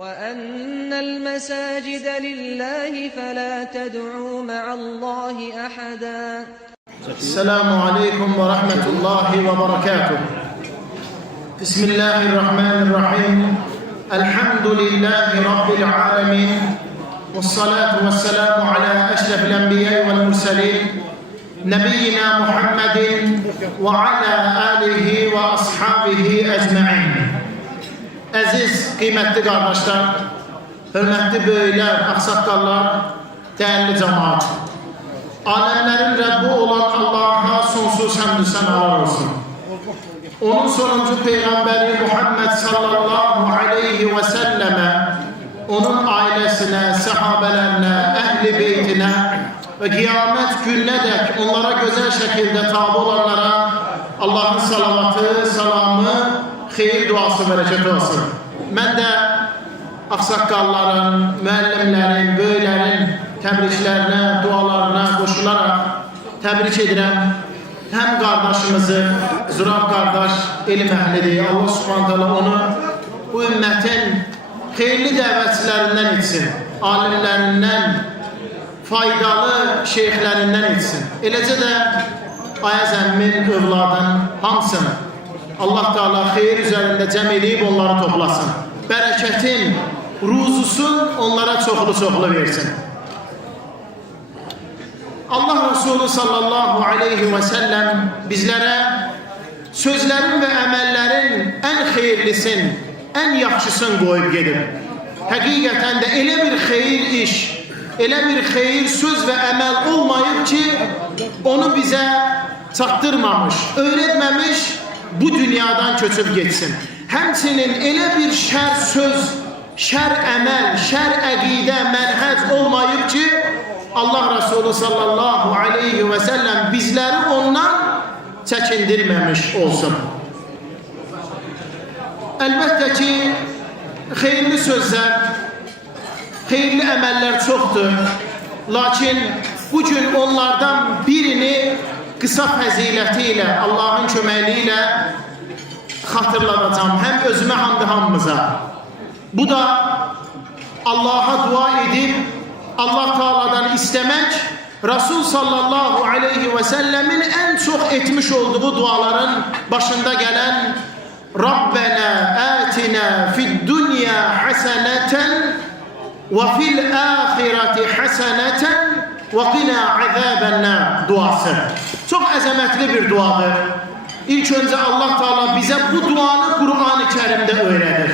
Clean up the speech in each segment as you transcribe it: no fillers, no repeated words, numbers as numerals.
وَأَنَّ الْمَسَاجِدَ لِلَّهِ فَلَا تَدْعُوا مَعَ اللّٰهِ أَحَدًا. Esselamu Aleyküm ve Rahmetullahi ve Berekatuhu. Bismillahirrahmanirrahim. Elhamdülillahi Rabbil Alemin. Vessalatu vesselamu ala eşrefil enbiya vel murselin. Nebiyyina Muhammedin ve ala alihi ve ashabihi ecma'in. Aziz, kıymetli kardeşler, hürmetli beyler, aksakallar, değerli cemaat. Alemlerin Rabbi olan Allah'a sonsuz hamdü senalar olsun. Onun sonuncu peygamberi Muhammed sallallahu aleyhi ve selleme, onun ailesine, sahabelerine, ehli beytine ve kıyamet gününe dek onlara güzel şekilde tabi olanlara Allah'ın salavatı, salamı, hayır duası bereket olsun. Ben de aksakalların, müellimlerin, beylerin təbriklərine, dualarına qoşularaq təbrik edirəm. Həm qardaşımızı, Zürab qardaş, elm əhlidir. Allah subhanət hala onu bu ümmətin xeyirli dəvətçilərindən etsin, alimlərindən, faydalı şeyxlərindən etsin. Eləcə də Ayaz əmmin, övladın hamısını Allah Teala xeyir üzərində cəm eləyib onları toplasın. Bərəkətin, ruzusun onlara çoxlu-çoxlu versin. Allah Resulü sallallahu aleyhi ve sellem bizlere sözlerin ve emellerin en hayırlısın, en yaxşısını koyup gedib. Həqiqətən də elə bir xeyir iş, elə bir xeyir söz ve emel olmayıb ki, onu bize çatdırmamış, öğretmemiş, bu dünyadan köçüb geçsin. Həmçinin elə bir şər söz, şər əməl, şər əqidə, mənhəc olmayıb ki, Allah Resulü sallallahu aleyhi ve sellem bizleri ondan çekindirmemiş olsun. Elbette ki hayırlı sözler, hayırlı emeller çoktur. Lakin bugün onlardan birini kısa fəzilətiyle, Allah'ın köməkliğiyle hatırlatacağım. Hem özüme hem de hamımıza. Bu da Allah'a dua edip Allah Teala'dan istemek, Resul sallallahu aleyhi ve sellemin en çok etmiş olduğu duaların başında gelen Rabbena atina fid dunya haseneten ve fil ahireti haseneten ve qina azabennar duası. Çok azametli bir duadır. İlk önce Allah Teala bize bu duanı Kur'an-ı Kerim'de öğretir.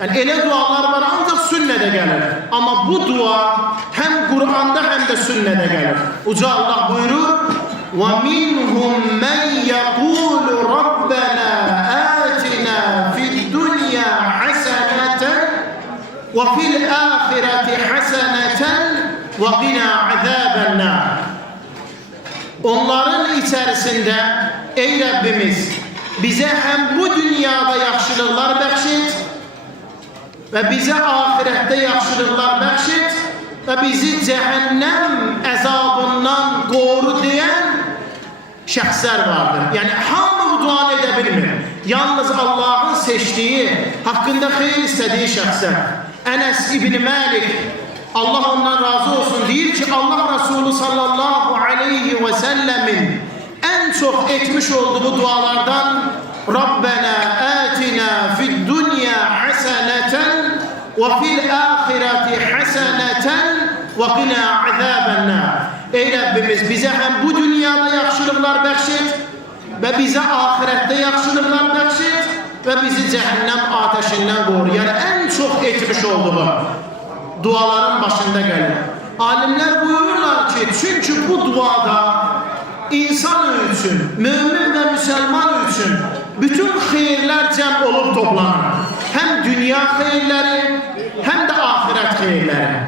Yani ele dualar var ancak sünnede gelir. Ama bu dua hem Kur'an'da hem de sünnede gelir. Uca Allah buyurur: وَمِنْهُمْ مَنْ يَقُولُ رَبَّنَا آتِنَا فِي الدُّنْيَا حَسَنَةً وَفِي الْآخِرَةِ حَسَنَةً وَقِنَا عَذَابَ النَّارِ. Onların içerisinde ey Rabbimiz bize hem bu dünyada yaxşılıklar bəxş ve bize ahirette yaxşılıklar bəxş et ve bizi cehennem əzabından qoru diyen şəxslər vardır. Yani hamı bu duanı edebilmir. Yalnız Allah'ın seçtiği, hakkında xeyir istediği şəxslər. Enes İbni Malik, Allah ondan razı olsun, deyir ki Allah Resulü sallallahu aleyhi ve sellemin en çok etmiş olduğu dualardan Rabbena atina fid dunya haseneten ve fil ahireti haseneten ve qina azabennar. Ey Rabbimiz bize hem bu dünyada yaxşılıklar bəxş et ve bize ahirette yaxşılıklar bəxş et ve bizi cehennem ateşinden koru. Yani en çok etmiş olduğu duaların başında gelir. Alimler buyururlar ki çünkü bu duada insan için, mümin ve Müslüman için bütün hayırlar cem olup toplanır. Hem dünya hayırları hem de ahiret hayırları.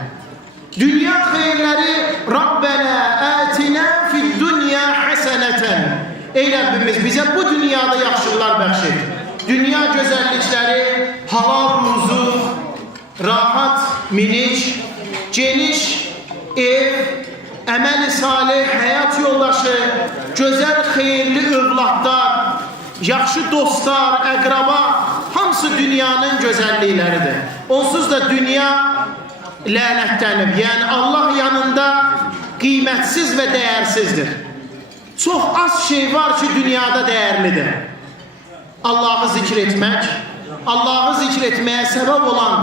Dünya hayırları Rabbena atina fid dunya haseneten. Ey Rabbimiz bize bu dünyada yaxşılıklar bəxş et. Dünya güzellikleri, halal ruzu, rahat, miniş, geniş ev, əməl-i salih, həyat yoldaşı, gözəl, xeyirli övladlar, yaxşı dostlar, əqraba, hamısı dünyanın gözəllikləridir. onsuz da dünya lənətlənib. Yəni Allah yanında qiymətsiz və dəyərsizdir. Çox az şey var ki, dünyada dəyərlidir. Allah'ı zikr etmək, Allah'ı zikr etməyə səbəb olan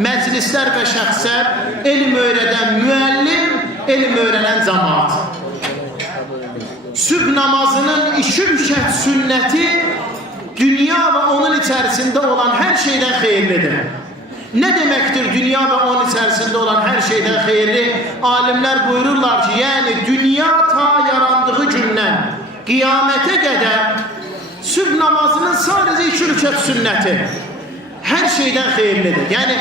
məclislər və şəxslər, elm öyrədən müəllim, elm öyrənən cəmaat. Sübh namazının 2 rükət sünnəti dünya və onun içərisində olan hər şeydən xeyirlidir. Nə deməkdir dünya və onun içərisində olan hər şeydən xeyirli? Alimlər buyururlar ki, yəni dünya ta yarandığı gündən qiyamətə qədər sübh namazının sadəcə 2 rükət sünnəti hər şeydən xeyirlidir. Yəni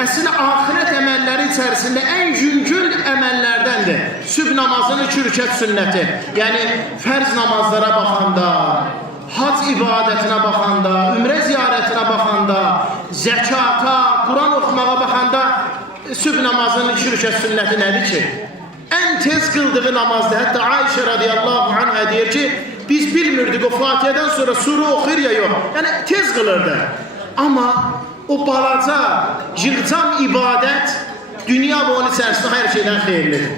əslində axirət əməlləri içərisində ən yüngül əməllərdəndir sübh namazının 2 rükət sünnəti. Yəni fərz namazlara baxanda, hac ibadətinə baxanda, ümrə ziyarətinə baxanda, zəkata, Quran oxumağa baxanda sübh namazının 2 rükət sünnəti nədir ki? Ən tez qıldığı namazdır. Hətta Ayşə radiyallahu anhə deyir ki, biz bilmirdik o Fatihədən sonra sura oxuyur ya yox. Yəni tez qılırdı. Amma o balaca, yığcam ibadət dünya və onun içərisində hər şeydən xeyirlidir.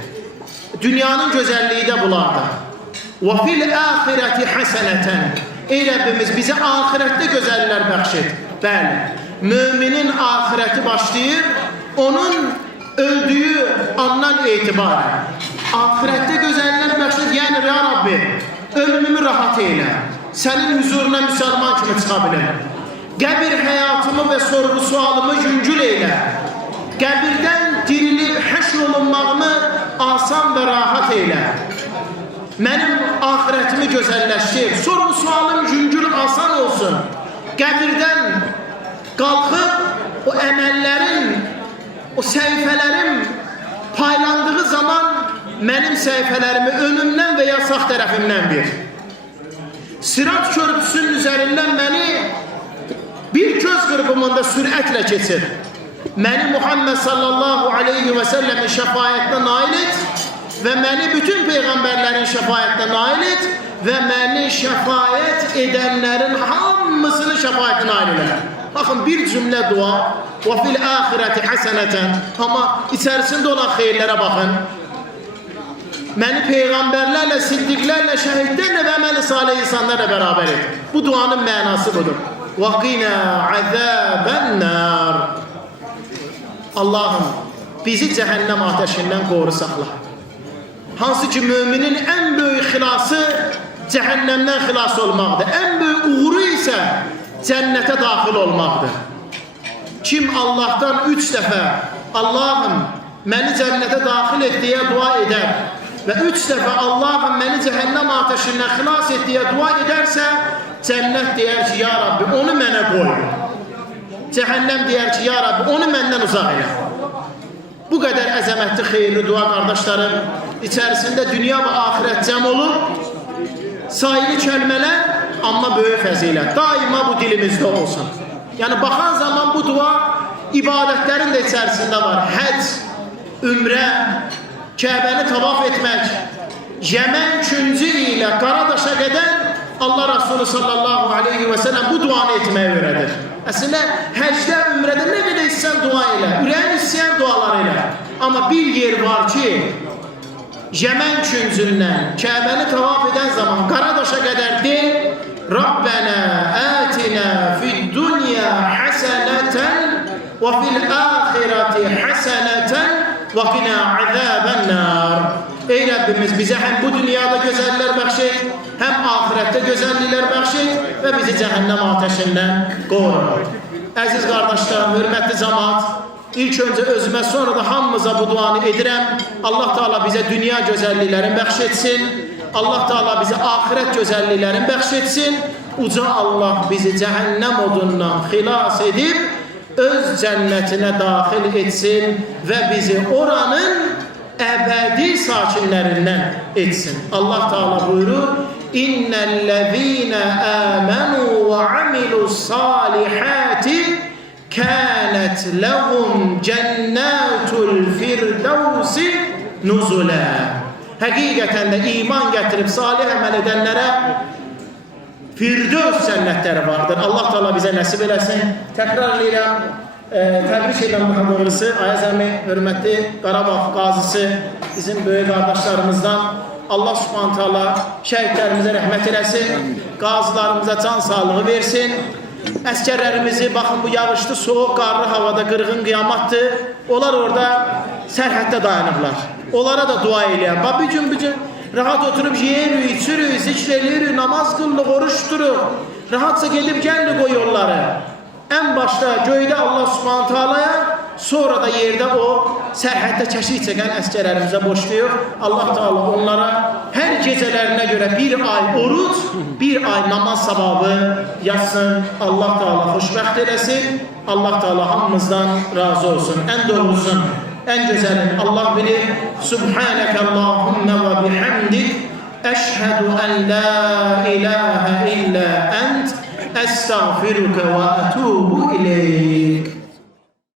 Dünyanın gözəlliyi də bulardır. وَفِي الْآخِرَةِ حَسَنَةً Ey Rəbbimiz bizə ahirətdə gözəllər bəxş et. Bəli, müminin ahirəti başlayır, onun öldüyü andan etibarən. Ahirətdə gözəllər bəxş et, yəni ya Rabbi, ölümümü rahat eylə, sənin huzuruna müsəlman kimi çıxa bilim. Qəbir həyatımı və sorğu sualımı yüngül eylə. Qəbirdən dirilib həşr olunmağımı asan və rahat eylə. Mənim ahirətimi gözəlləşdir. Sorğu sualım yüngül, asan olsun. Qəbirdən qalxıb o əməllərin, o səhifələrim paylandığı zaman mənim səhifələrimi önümdən və ya sağ tərəfimdən bir. Sirat körpüsünün üzərindən məni bir göz qırpımında sürətlə keçir. Məni Muhammed sallallahu aleyhi və səlləmin şəfayətinə nail et və məni bütün peyğəmbərlərin şəfayətinə nail et və məni şəfayət edənlərin hamısını şəfayətinə nail elə. Baxın, bir cümlə dua وَفِي الْآخِرَةِ حَسَنَةً Amma içərisində olan xeyirlərə baxın. Məni peyğəmbərlərlə, siddiqlərlə, şəhidlərlə və əməl-i salih insanlarla bərabər et. Bu duanın mənası budur. وَقِنَا عَذَابَ النَّارِ Allahım, bizi cəhənnəm ateşindən qoru saxla. Hansı ki, müminin ən böyük xilası cəhənnəmdən xilas olmaqdır. Ən böyük uğuru isə cənnətə daxil olmaqdır. Kim Allahdan 3 dəfə Allahım, məni cənnətə daxil et deyə dua edər və 3 dəfə Allahım, məni cəhənnəm ateşindən xilas et deyə dua edərsə, cənnət deyər ki, ya Rabbi, onu mənə qoy. Cəhənnəm deyər ki, ya Rabbi, onu məndən uzaq elə. Bu qədər əzəmətli, xeyirli dua, qardaşlarım, içərisində dünya və axirət cəm olub, sayılı kəlmələr, amma böyük fəzilət. Daima bu dilimizdə olsun. Yəni, baxan zaman bu dua ibadətlərin də içərisində var. Həc, ümrə, Kəbəni tavaf etmək, Yəmən küncü ilə Qaradaşa qədər Allah Rasulü sallallahu aleyhi və səlləm bu duanı etməyə öyrədir. Əslində, həcdə, ümrədə nə qədər istəyən dua ilə, ürəyin istəyən dualar ilə. Amma bir yer var ki, Yəmən küncündən Kəbəni tavaf edən zaman Qaradaşa qədər deyil, Rabbənə ətinə fid-dunya həsənətən və fil-əxirəti həsənətən və qinə əzəbən-nar. Ey Rəbbimiz, bizə həm bu dünyada gözəllər bəxş et, həm ahirətdə gözəlliklər bəxş et və bizi cəhənnəm ateşindən qoru. Əziz qardaşlar, hörmətli cəmaat, ilk öncə özümə, sonra da hamımıza bu duanı edirəm. Allah Teala bizə dünya gözəlliklərini bəxş etsin. Allah Teala bizə ahirət gözəlliklərini bəxş etsin. Uca Allah bizi cəhənnəm odundan xilas edib, öz cənnətinə daxil etsin və bizi oranın əbədi sakinlərindən etsin. Allah Teala buyurur, İnnellezîne âmenû və amilussâlihâti kânet lehum cennetul firdevsi nuzulâ. Həqiqətən də iman gətirib salih əməl edənlərə Firdevs cənnətləri vardır. Allah Teala bizə nəsib eləsin. Təkrar edirəm. Təbrik edən daha doğrusu Ayaz əmi, hörmətli Qarabağ qazisi, bizim böyük qardaşlarımızdan Allah Subhanahu taala şəhidlərimizə rəhmət eləsin, qazilarımıza can sağlığı versin. Əskərlərimizi baxın bu yağışlı, soğuk, qarlı havada qırğın qiyamətdir. Onlar orada sərhəddə dayanıblar. Onlara da dua eləyən. Bax bir gün rahat oturup yeyirik, içirik, zikr eləyirik, namaz qılırıq, oruç tuturuq. Rahatça gedib gəlirik o yolları. En başta göydə Allah Subhanahu taala'ya, sonra da yerdə o sərhəddə kəşik çəkən əskərlərimizə borcluyuq. Allah Taala onlara hər gecələrinə görə bir ay oruç, bir ay namaz savabı yazsın. Allah Taala xoşbəxt eləsin. Allah Taala hamımızdan razı olsun. En doğrusun, en güzelin Allah bilir. Subhaneke Allahümme ve bihamdik. Eşhedü en la ilahe illa ent. Estağfiruke ve etubu ileyk.